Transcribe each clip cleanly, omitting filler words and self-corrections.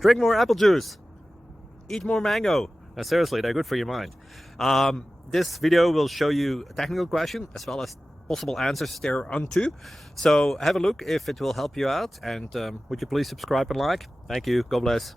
Drink more apple juice. Eat more mango. No, seriously, they're good for your mind. This video will show you a technical question as well as possible answers thereunto. So have a look if it will help you out, and would you please subscribe and like? Thank you. God bless.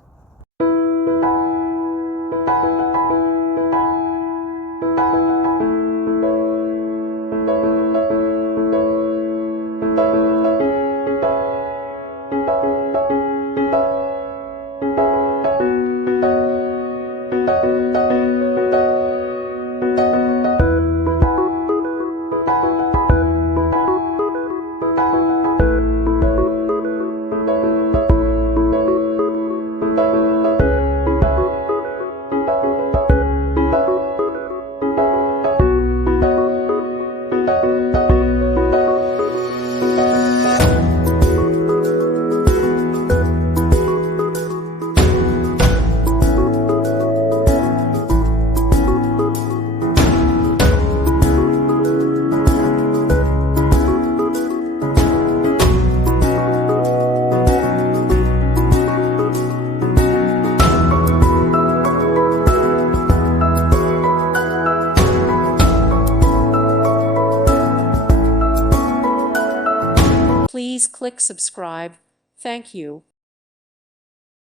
Please click subscribe. Thank you.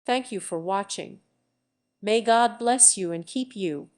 Thank you for watching. May God bless you and keep you.